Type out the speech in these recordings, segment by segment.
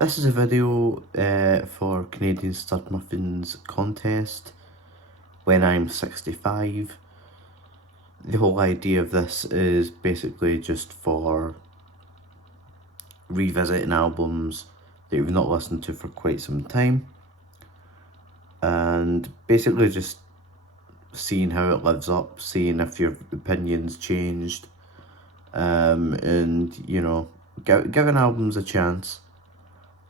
This is a video for Canadian Studmuffin's contest when I'm 65. The whole idea of this is basically just for revisiting albums that you've not listened to for quite some time, and basically just seeing how it lives up, seeing if your opinions changed, and giving albums a chance.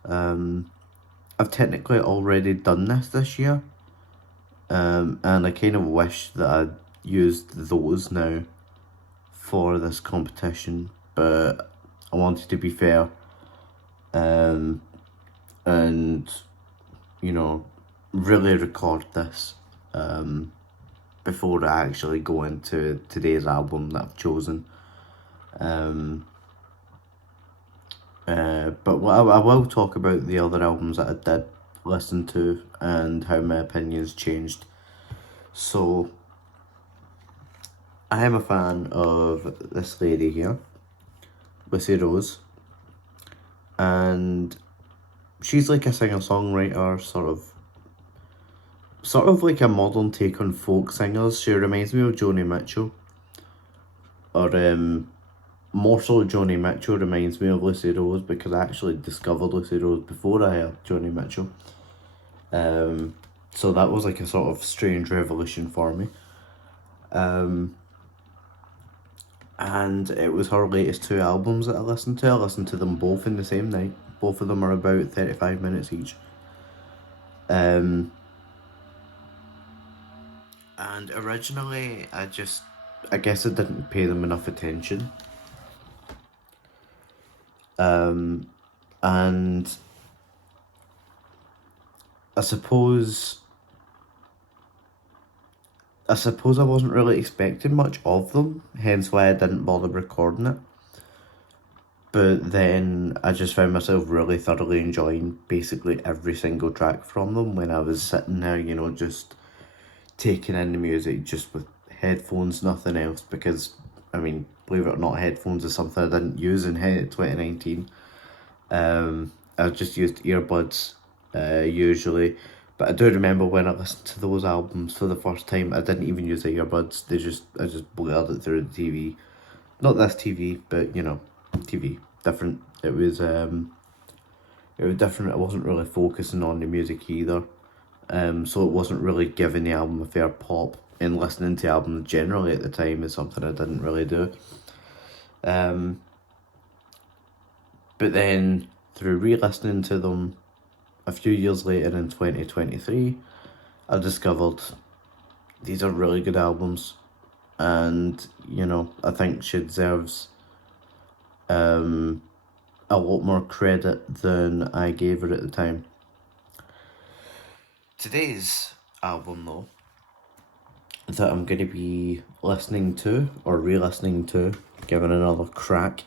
I've technically already done this year, and I kind of wish that I'd used those now for this competition, but I wanted to be fair, and really record this before I actually go into today's album that I've chosen. But I will talk about the other albums that I did listen to and how my opinions changed. So, I am a fan of this lady here, Lucy Rose, and she's like a singer-songwriter, sort of like a modern take on folk singers. She reminds me of Joni Mitchell, or more so Joni Mitchell reminds me of Lucy Rose, because I actually discovered Lucy Rose before I heard Joni Mitchell. So that was like a sort of strange revolution for me. And it was her latest two albums that I listened to. I listened to them both in the same night. Both of them are about 35 minutes each. And originally, I guess I didn't pay them enough attention. And I suppose I wasn't really expecting much of them, hence why I didn't bother recording it. But then I just found myself really thoroughly enjoying basically every single track from them when I was sitting there, just taking in the music just with headphones, nothing else, because, believe it or not, headphones is something I didn't use in 2019. I just used earbuds usually, but I do remember when I listened to those albums for the first time, I didn't even use the earbuds. I just blared it through the TV. Not this TV, but TV. Different. It was different. I wasn't really focusing on the music either. So it wasn't really giving the album a fair pop, and listening to albums generally at the time is something I didn't really do. But then through re-listening to them a few years later in 2023, I discovered these are really good albums, and I think she deserves a lot more credit than I gave her at the time. Today's album, though, that I'm going to be listening to or re-listening to, giving another crack,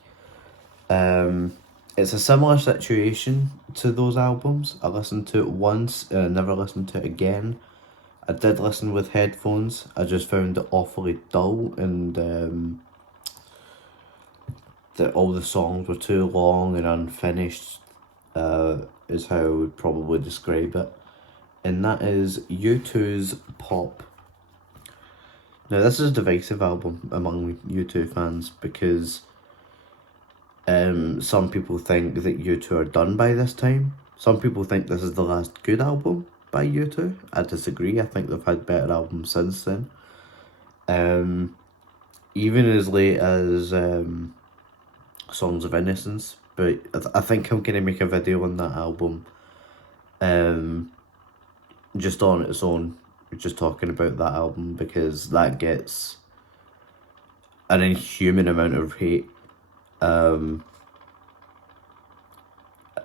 it's a similar situation to those albums. I listened to it once and I never listened to it again. I did listen with headphones. I just found it awfully dull, and that all the songs were too long and unfinished, is how I would probably describe it. And that is U2's Pop. Now, this is a divisive album among U2 fans, because some people think that U2 are done by this time. Some people think this is the last good album by U2. I disagree. I think they've had better albums since then. Even as late as Songs of Innocence. But I think I'm going to make a video on that album, just on its own, just talking about that album, because that gets an inhuman amount of hate.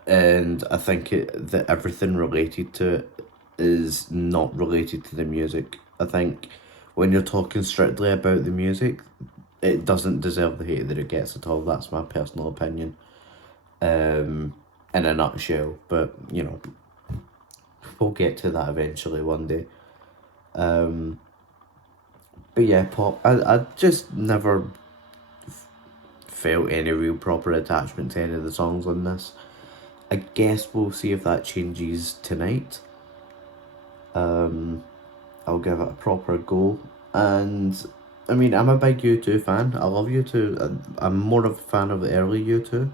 And I think that everything related to it is not related to the music. I think when you're talking strictly about the music, it doesn't deserve the hate that it gets at all. That's my personal opinion, in a nutshell. But we'll get to that eventually one day. But yeah, Pop, I just never felt any real proper attachment to any of the songs on this. I guess we'll see if that changes tonight. I'll give it a proper go. And I mean, I'm a big U2 fan. I love U2. I'm more of a fan of the early U2.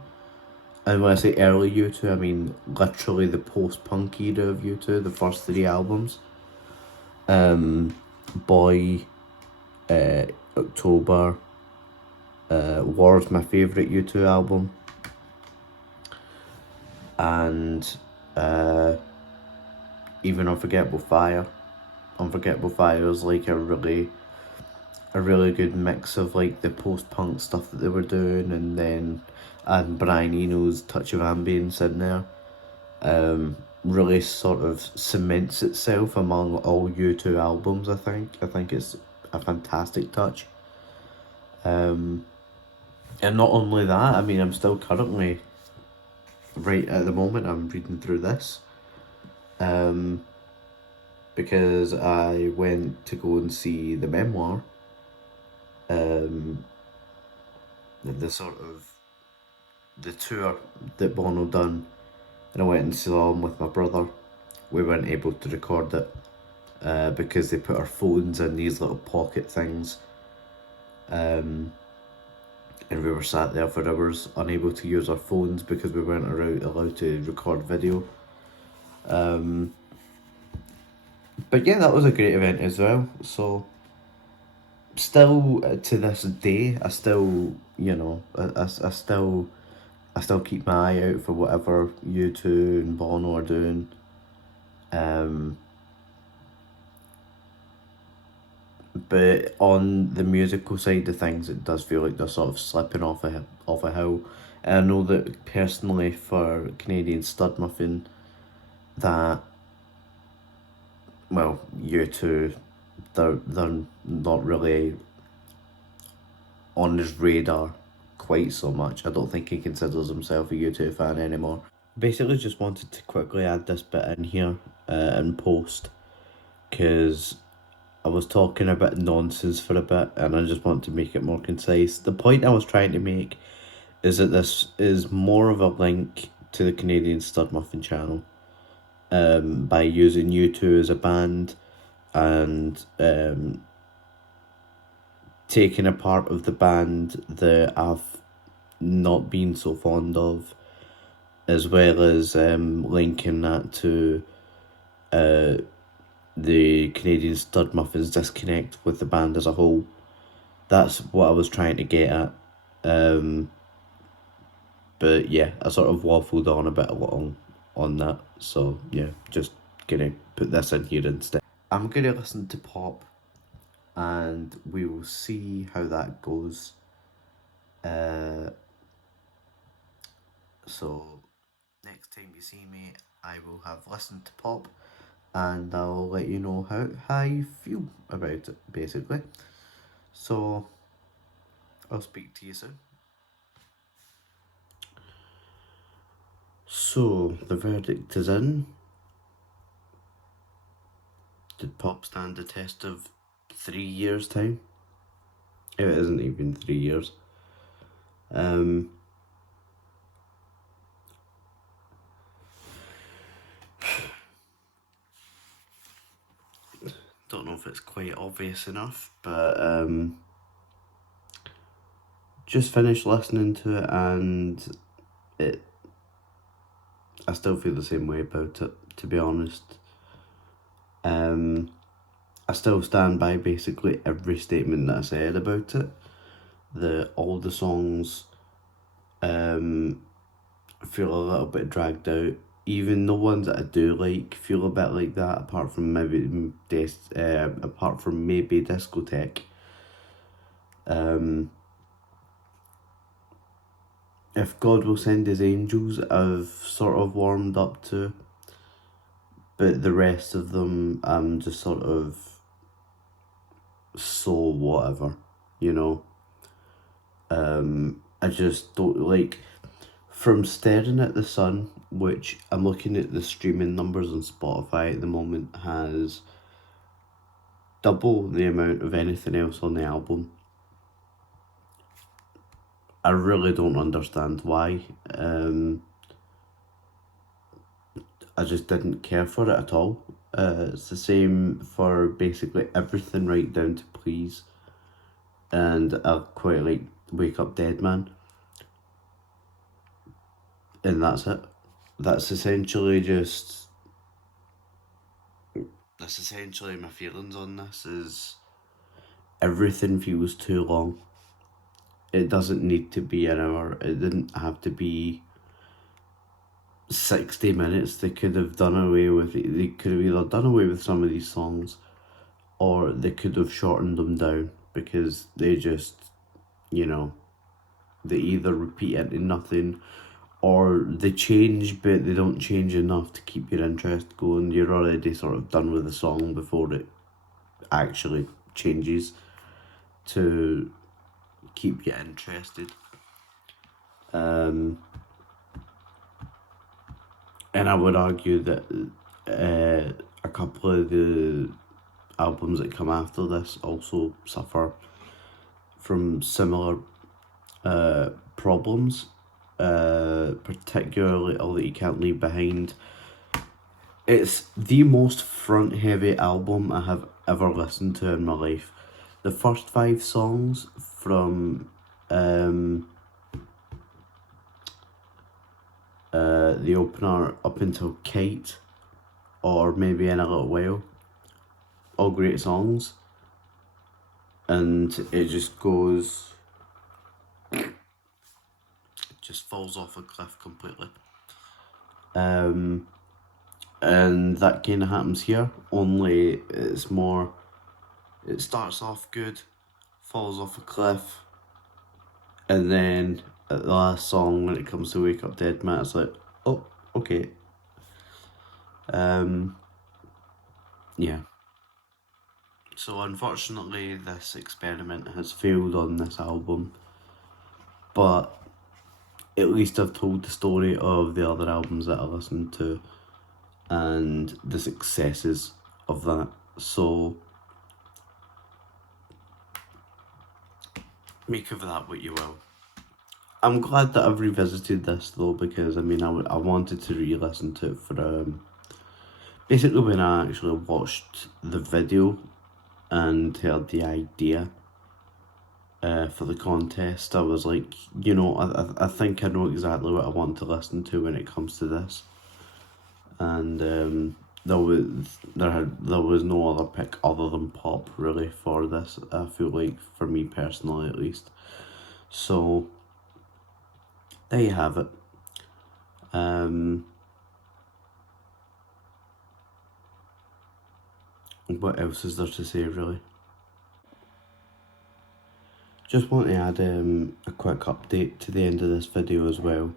And when I say early U2, I mean literally the post-punk era of U2, the first three albums. Boy, October, War's my favourite U2 album. And even Unforgettable Fire. Unforgettable Fire is like a really good mix of like the post-punk stuff that they were doing, and then adding Brian Eno's touch of ambience in there. Really sort of cements itself among all U2 albums, I think it's a fantastic touch. And not only that, I mean, I'm still currently, right at the moment, I'm reading through this. Because I went to go and see the memoir. The sort of the tour that Bono done, and I went and saw him with my brother. We weren't able to record it because they put our phones in these little pocket things, and we were sat there for hours unable to use our phones because we weren't allowed to record video. But yeah, that was a great event as well. So still to this day, I still, you know, I still keep my eye out for whatever U2 and Bono are doing. But on the musical side of things, it does feel like they're sort of slipping off a hill. And I know that personally for Canadian Studmuffin, that, well, U2, they're not really on his radar quite so much. I don't think he considers himself a U2 fan anymore. Basically just wanted to quickly add this bit in here in post, because I was talking a bit nonsense for a bit and I just want to make it more concise. The point I was trying to make is that this is more of a link to the Canadian Studmuffin channel, by using U2 as a band and taking a part of the band that I've not been so fond of, as well as linking that to the Canadian Studmuffin's disconnect with the band as a whole. That's what I was trying to get at. But yeah, I sort of waffled on a bit long on that. So yeah, just gonna put this in here instead. I'm gonna listen to pop and we will see how that goes. So next time you see me, I will have listened to pop and I'll let you know how I feel about it, basically. So I'll speak to you soon. So the verdict is in. Did pop stand the test of 3 years' time? It isn't even 3 years. Don't know if it's quite obvious enough, but just finished listening to it and I still feel the same way about it, to be honest. I still stand by basically every statement that I said about it. All the songs feel a little bit dragged out. Even the ones that I do like feel a bit like that, apart from maybe Discotheque. If God Will Send His Angels, I've sort of warmed up to, but the rest of them I'm just sort of so whatever, you know. I just don't like. From Staring at the Sun, which I'm looking at the streaming numbers on Spotify at the moment, has double the amount of anything else on the album. I really don't understand why. I just didn't care for it at all. It's the same for basically everything right down to Please, and I quite like Wake Up Dead Man, and that's it. That's essentially just, that's essentially my feelings on this, is everything feels too long. It doesn't need to be an hour, it didn't have to be 60 minutes. They could have done away with it. They could have either done away with some of these songs, or they could have shortened them down, because they just, you know, they either repeat into nothing, or they change but they don't change enough to keep your interest going. You're already sort of done with the song before it actually changes to keep you interested. And I would argue that a couple of the albums that come after this also suffer from similar problems, particularly All That You Can't Leave Behind. It's the most front heavy album I have ever listened to in my life. The first 5 songs from the opener up until Kite, or maybe In a Little While, all great songs, and it just goes, it just falls off a cliff completely. And that kind of happens here, only it's more, it starts off good, falls off a cliff, and then at the last song, when it comes to Wake Up Dead Man, it's like, oh, okay. Yeah. So unfortunately, this experiment has failed on this album, but at least I've told the story of the other albums that I listened to and the successes of that. So make of that what you will. I'm glad that I've revisited this though, because I mean, I wanted to re-listen to it for basically when I actually watched the video and heard the idea for the contest. I was like, you know, I think I know exactly what I want to listen to when it comes to this, and there was no other pick other than pop really for this. I feel like, for me personally at least. So there you have it. What else is there to say really? Just want to add a quick update to the end of this video as well.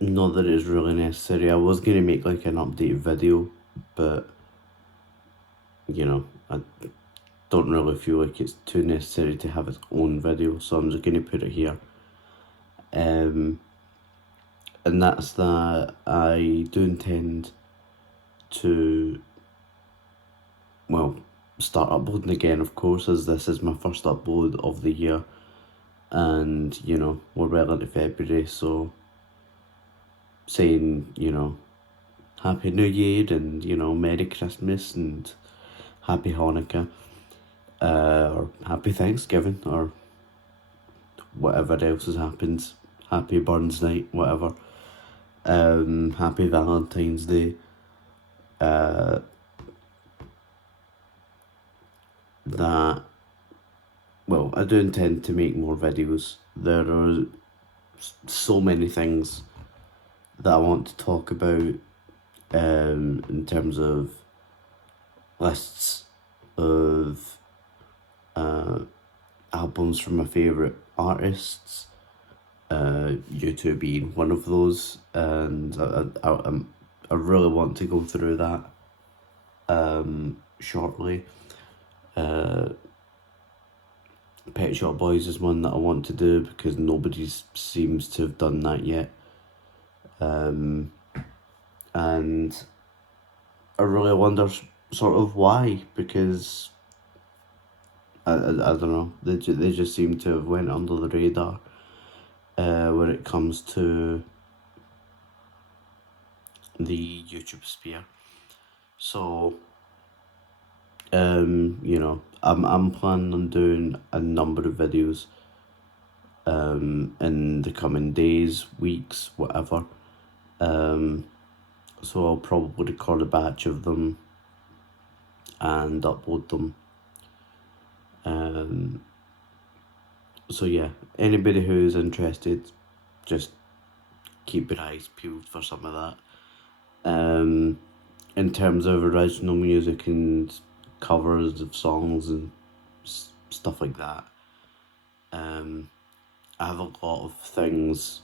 Not that it's really necessary. I was going to make like an update video, but you know, I don't really feel like it's too necessary to have its own video, so I'm just going to put it here. And that's that I do intend to, well, start uploading again, of course, as this is my first upload of the year, and you know, we're well into February, so saying, you know, Happy New Year and, you know, Merry Christmas and Happy Hanukkah, or Happy Thanksgiving, or whatever else has happened, Happy Burns Night, whatever, Happy Valentine's Day, that, well, I do intend to make more videos. There are so many things that I want to talk about, in terms of lists of albums from my favourite artists, U2 being one of those, and I really want to go through that shortly. Pet Shop Boys is one that I want to do, because nobody seems to have done that yet. And I really wonder sort of why, because I don't know, they just seem to have went under the radar. when it comes to the YouTube sphere. So, you know, I'm planning on doing a number of videos in the coming days, weeks, whatever. So I'll probably record a batch of them and upload them. So yeah, anybody who's interested, just keep your eyes peeled for some of that. In terms of original music and covers of songs and stuff like that, I have a lot of things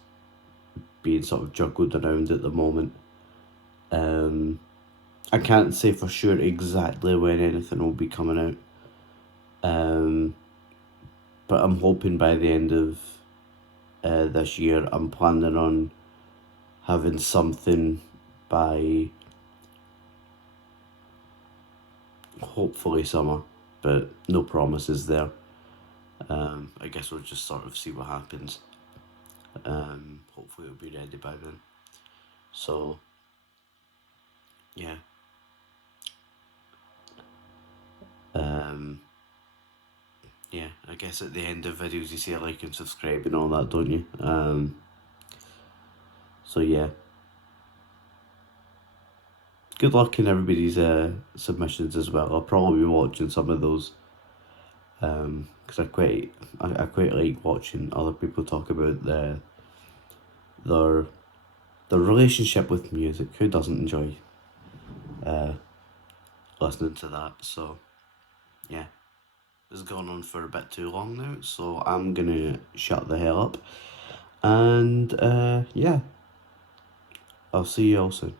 being sort of juggled around at the moment. I can't say for sure exactly when anything will be coming out. But I'm hoping by the end of this year, I'm planning on having something by hopefully summer, but no promises there. I guess we'll just sort of see what happens. Hopefully it'll be ready by then. So, yeah. Yeah, I guess at the end of videos you say like and subscribe and all that, don't you? So yeah. Good luck in everybody's submissions as well. I'll probably be watching some of those because I quite like watching other people talk about their relationship with music. Who doesn't enjoy listening to that? So yeah, this has gone on for a bit too long now, so I'm gonna shut the hell up, and yeah, I'll see you all soon.